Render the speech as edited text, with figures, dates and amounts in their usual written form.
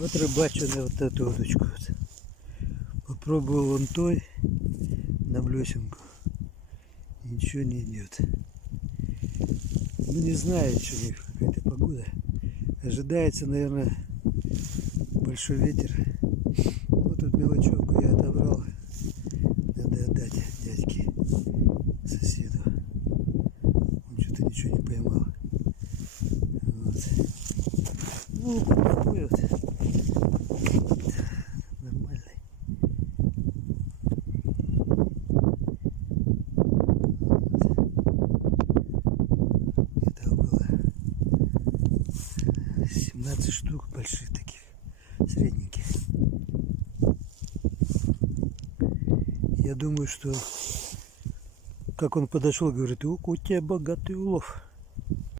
Вот рыбачу на вот эту удочку. Попробовал вон той на блесенку. И ничего не идет. Ну не знаю, что у них какая-то погода. Ожидается, наверное, большой ветер. Вот тут мелочевку я отобрал. Надо отдать дядьке, соседу. Он что-то ничего не поймал. Вот. Ну, такой вот. Нормальный. Где-то около 17 штук больших таких, средненьких. Я думаю, что как он подошел, говорит: у тебя богатый улов.